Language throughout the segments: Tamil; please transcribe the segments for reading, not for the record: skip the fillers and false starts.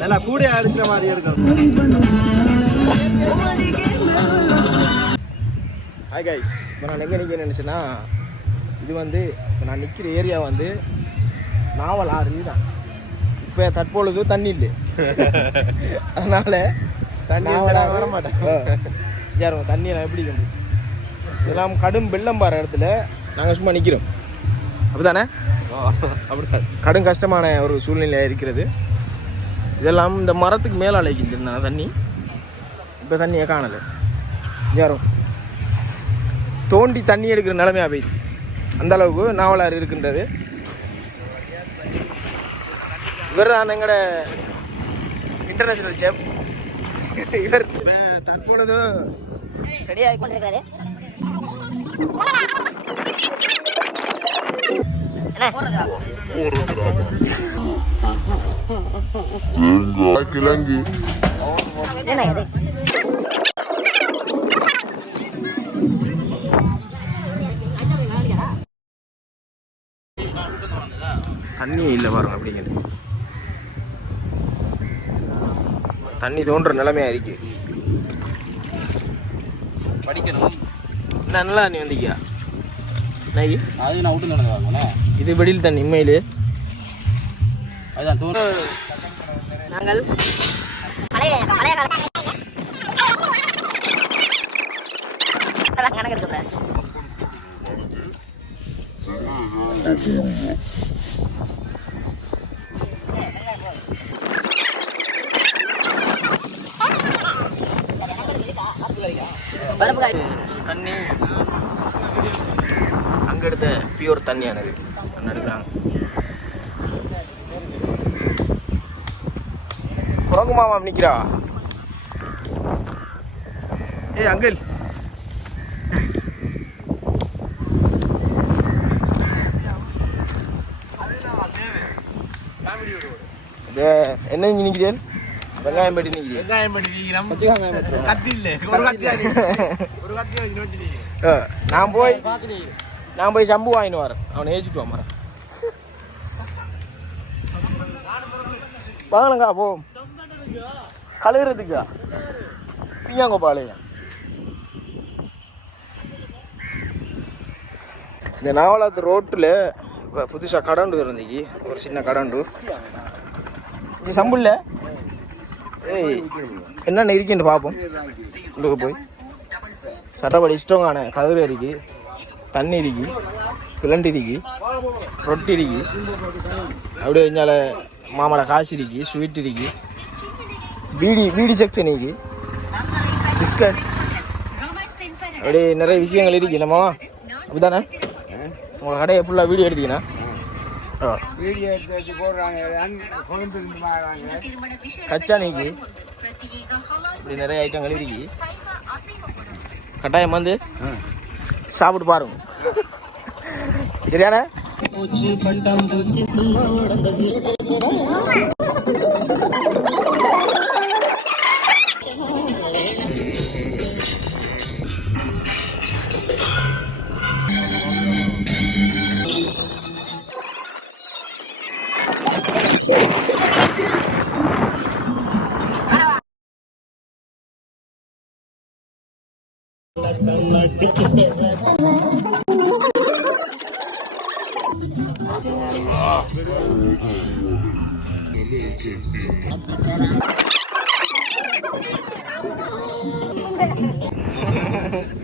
நல்லா கூட எடுக்கிற மாதிரி இருக்கும். ஹாய் கைஸ், இப்போ நான் எங்கே நிற்க நினச்சேன்னா, இது வந்து இப்போ நான் நிற்கிற ஏரியா வந்து நாவல் ஆறு தான். இப்போ தற்பொழுது தண்ணி இல்லை, அதனால் தண்ணி வர மாட்டேன். யாரும் தண்ணியெல்லாம் எப்படி வந்து இதெல்லாம் கடும் வெள்ளம் பாரு இடத்துல நாங்கள் சும்மா நிற்கிறோம். அப்படி தானே? அப்படிதான். கடும் கஷ்டமான ஒரு சூழ்நிலையாக இருக்கிறது. இதெல்லாம் இந்த மரத்துக்கு மேலே அழைக்கிது தண்ணி. இப்போ தண்ணியை காணலை. யாரும் தோண்டி தண்ணி எடுக்கிற நிலைமையாக போயிடுச்சு. அந்தளவுக்கு நாவலாறு இருக்கின்றது. இவர் தான் எங்களோட இன்டர்நேஷனல் செஃப். இவர் தற்பொழுது ரெடியாகி கொண்டிருக்காரு. கிழங்கு தண்ணி இல்லை பாருங்க. அப்படிங்கிறது தண்ணி தோன்ற நிலைமையாக இருக்கு. படிக்கணும். நல்லா தண்ணி வந்திக்கா நகி அது நான் விட்டு நடந்தாங்கண்ணே. இது வெளியில் தண்ணி உண்மையிலே அதுதான் நாங்கள் தண்ணி அங்கே எடுத்த பியூர் தண்ணியானது எடுக்கிறாங்க. குரங்கு மாமா நிற்கிறா. ஏய் அங்கிள், என்ன இங்கே நிற்கிறேன்? வெங்காயம் பெட்டி நிற்கிறேன். வெங்காயம் பெட்டி நிற்கிறேன். கத்தி இல்லை, ஒரு கத்தி ஒரு கத்தி. நான் போய் சம்பு வாங்கிட்டு வரேன். அவனை ஏற்றிட்டு வாங்க. வாங்கலங்கா போ கழுகுறதுக்கா பியாங்கோ பாளையா. இந்த நாவலாத்து ரோட்டில் இப்போ புதுசாக கடண்டு இருந்துக்கு ஒரு சின்ன கடண்டு. இது சம்புல்ல ஏய் என்னென்ன இருக்குன்னு பார்ப்போம். இதுக்கு போய் சட்டப்படி இஷ்டங்கான கதிர் இருக்கு, தண்ணி இருக்கு, பிளண்டு இருக்கு, ரொட்டி இருக்கு, அப்படியே இஞ்சால மாமலை காசு இருக்கு, ஸ்வீட் இருக்கு, பீடி செக்ஷன் இருக்கு, பிஸ்கட், அப்படியே நிறைய விஷயங்கள் இருக்கு. இல்லைம்மா அப்படிதானே? உங்களை கடையை ஃபுல்லாக வீடியோ எடுத்தீங்கன்னா வீடியோ எடுத்து போடுறாங்க. கச்சானிக்கு இப்படி நிறைய ஐட்டங்கள் இருக்கு. கட்டாயம் வந்து சாப்பிட்டு பாருங்க. சரியான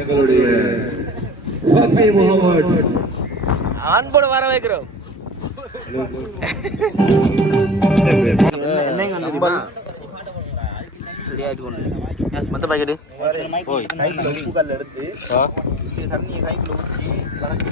எங்களுடைய ஆண்போட வர வைக்கிறோம். மற்ற பாக்கெட்டு கைக்குள்ள உப்பு கல் எடுத்து தண்ணியை கைக்குள்ள ஊற்றி வளர்ச்சி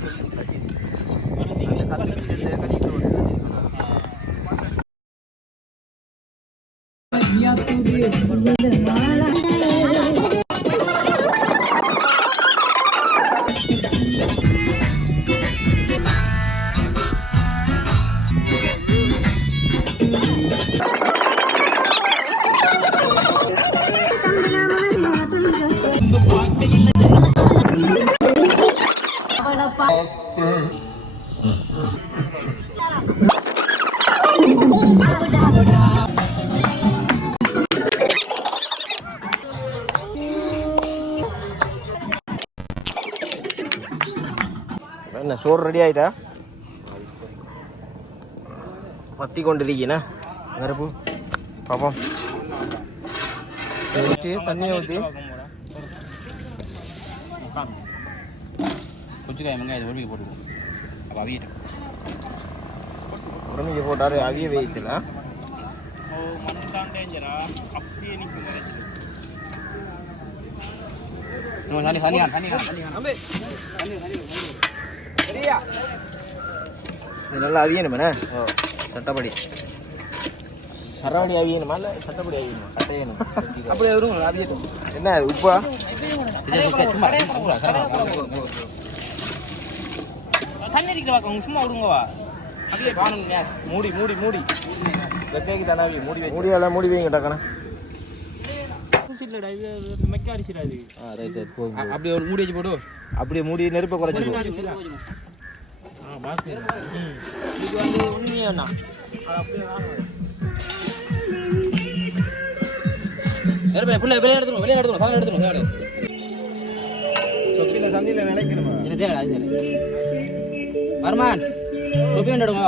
சோறு ரெடி ஆகிட்டா வத்தி கொண்டு இருக்கீண்ணா நெருப்பு பார்ப்போம் வச்சு தண்ணியை ஊற்றி உடம்புக்கு போட்டாரு அவிய வேயத்தில் இது நல்லா அவியணுமே சட்டப்படி சரவடி அவியணுமா இல்லை சட்டப்படி அவியணுமா சட்டையணும் அப்படியே வரும் அவியட்டும் என்ன உப்பா தண்ணி இருக்கிறவா சும்மா விடுங்கவா அப்படியே மூடி மூடி மூடி வெக்கைக்கு தானே மூடி மூடியால மூடி வைங்க டக்கண்ணா மெக்க அரிசிடா இது அப்படியே ஒரு மூடி வச்சு போடு அப்படியே மூடி நெருப்பை குறைச்சி இது வந்து உண்மையாண்ணா தண்ணியில் நினைக்கணுமா வருமான் சொப்பி எடுங்க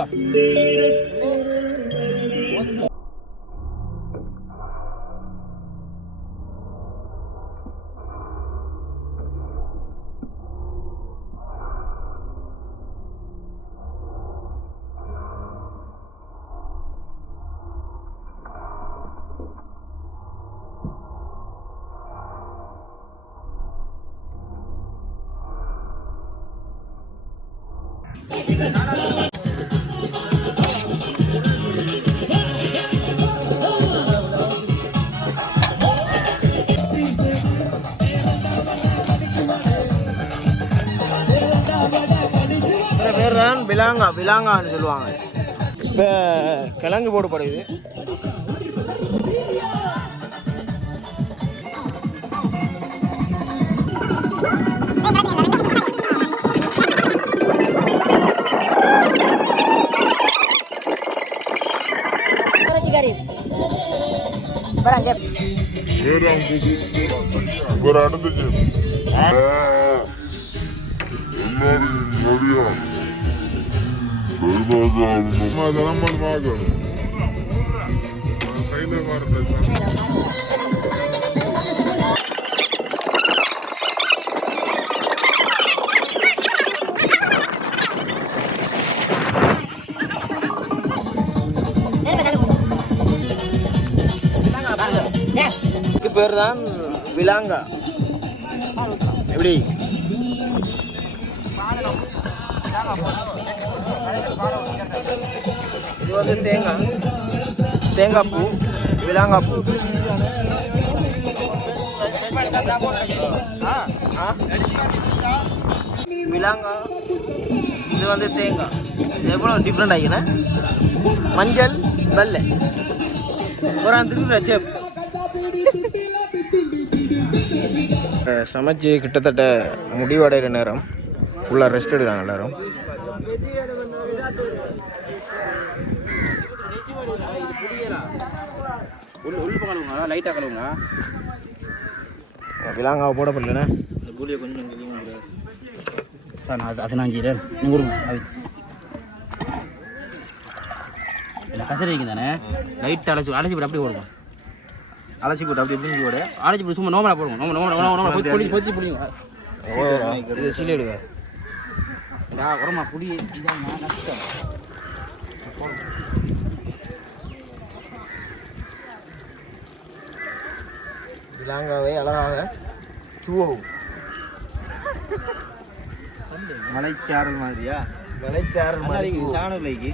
பேர் தான் விலாங்கா விலாங்கான்னு சொல்லுவாங்க இப்போ கிழங்கு போடப்படுது பேர் தான் விலாங்கா எப்படி இது வந்து தேங்காய் பூ விலாங்காய் பூ விலாங்கா இது வந்து தேங்காய் எவ்வளோ டிஃப்ரெண்ட் ஆகினா மஞ்சள் வெள்ளை ஒரு அந்த செஃப் சமைச்சு கிட்டத்தட்ட முடிவடைகிற நேரம் ஃபுல்லாக ரெஸ்ட் எடுக்கிறாங்க எல்லாரும் லைட்டாக கழுவுங்க விலாங்காவை போட பண்ணலண்ணே கூலியை கொஞ்சம் அது நான் செய்கிறேன் கொடுங்க இல்லை கசரி வைங்க தானே லைட்டாக அழைச்சி போட்டு அப்படியே போடுவோம் அலசி போட்டு அப்படி எப்படி போட அழைச்சி போட்டு சும்மா நோமலா போடுவோம் நோமலா பொத்தி பிடிங்க இது சீலை எடுக்க உரமா புடி இதான் நஷ்டம் விலாங்காவை அழகாக தூவும் மலைச்சாரல் மாதிரியா மலைச்சாரல் மாதிரி சாணலைக்கு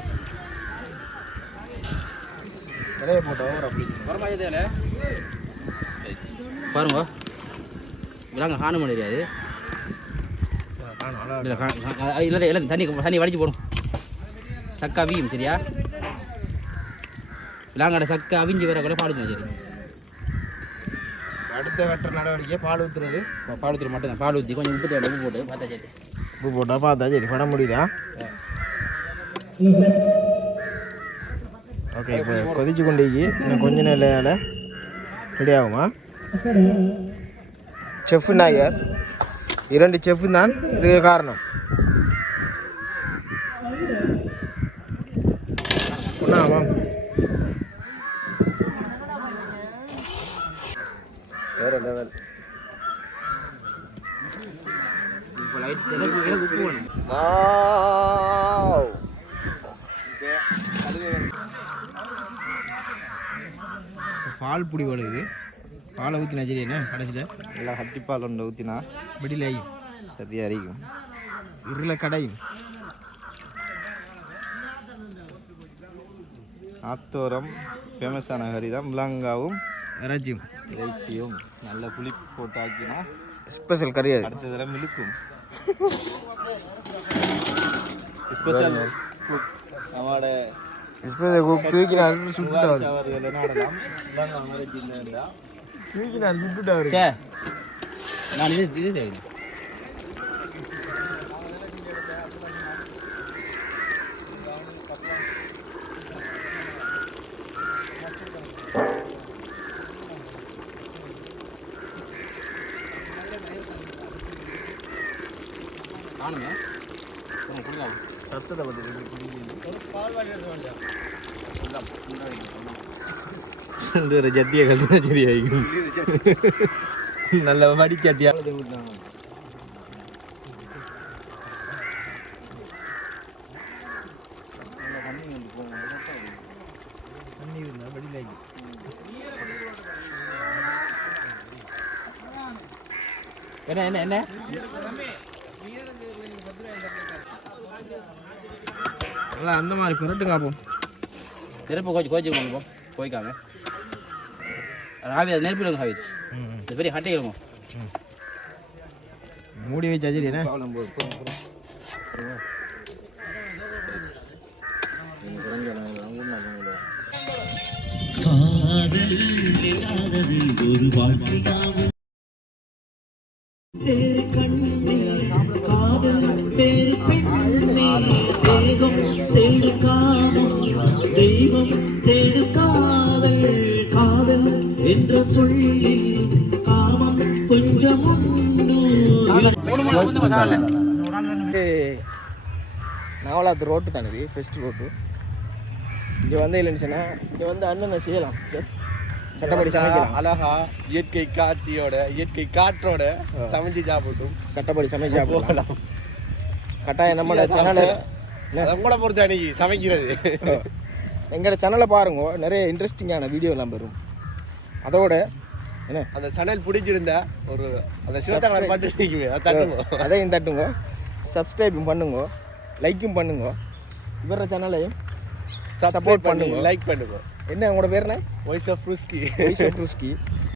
நிறைய போட்டோம் அப்படி வரமாதிரி பாருங்க விலாங்க காண முடியாது இல்லை தண்ணி வடிச்சு போடும் சக்கா அவியும் சரியா விலாங்கடை சக்கா அவிஞ்சு வர கூட பாடுச்சு சரி அடுத்த கட்ட நடவடிக்கை பால் ஊற்றுறது பால் ஊற்றுற மட்டும் தான் பால் ஊற்றி கொஞ்சம் உப்பு தேவை உப்பு போட்டு பார்த்தா சரி உப்பு போட்டால் பார்த்தா சரி பண்ண முடியுதா ஓகே இப்போ கொதிச்சு கொண்டேக்கி இன்னும் கொஞ்ச நேரம் ரெடி ஆகுமா செஃப் நாயர் 2 செஃப் தான் இதுக்கு காரணம் வேற லெவல். இப்போ லைட் எனக்கு உப்பு வேணும். வாவ். பால் புடி வருது. பாலை ஊற்றினா சரி என்ன கடைசியில் நல்லா ஹட்டிப்பால் ஒன்று ஊற்றினா விடியில் ஆகும் சரியாக அரிக்கும் இருளை கடையும். ஆத்தோரம் ஃபேமஸான கறி தான். முழங்காவும் இறைச்சியும் இறைச்சியும் நல்ல புளிப்பு போட்டு ஆக்கினா ஸ்பெஷல் கறி. அது அடுத்த தடவை மிளுக்கும். ஸ்பெஷல் குக் நம்மளோட ஸ்பெஷல் குக் தூக்கினார் சுட்டுட்டார். தூக்கினார் சுட்டுட்டார். நான் இது தெரியும். ஆனுங்க கொடுக்கலாம் சத்தத்தை பற்றி ஒரு சட்டியை கட்டினா சரி ஆகிக்கும். நல்ல வடி சட்டியா என்ன என்ன என்ன நல்லா அந்த மாதிரி புரட்டு காப்போம். நெருப்பு கோச்சிக்கோங்க கோய்க்காம ராவி அது நெருப்பு இல்லைங்க ஹாவித் இது பெரிய ஹட்டை இல்லைங்க மூடி வச்சா சரி என்ன பேரு கண்ணே காதல் பேரு பெண்ணே தேகம் தேடு காதல் தெய்வம் தேடு காதல் காதல் என்ற சொல்லி காமம் கொஞ்சம் நாவலாத்து ரோட்டு தானே இது ஃபெஸ்ட் ரோட்டு. இங்கே வந்து இல்லைன்னு இங்கே வந்து அண்ணனை செய்யலாம் சார். சட்டப்படி சமைக்கலாம். அழகா இயற்கை காட்சியோட இயற்கை காற்றோட சமைச்சு சாப்பிட்டும் சட்டப்படி சமைச்சு சாப்பிடலாம். கட்டாயம் நம்மளோட சேனலை உங்களை பொறுத்த அன்னைக்கு சமைக்கிறது எங்களோட சேனலை பாருங்க. நிறைய இன்ட்ரெஸ்டிங்கான வீடியோலாம் வரும். அதோட என்ன அந்த சேனல் பிடிச்சிருந்தா ஒரு அந்த சிவத்தாங்க தட்டுங்க அதையும் தட்டுங்க. சப்ஸ்கிரைபும் பண்ணுங்க, லைக்கும் பண்ணுங்க. இவர சேனலையும் சப்போர்ட் பண்ணுங்க, லைக் பண்ணுங்க. என்ன உங்களோட பேர் என்ன? Voice of ருஸ்கி.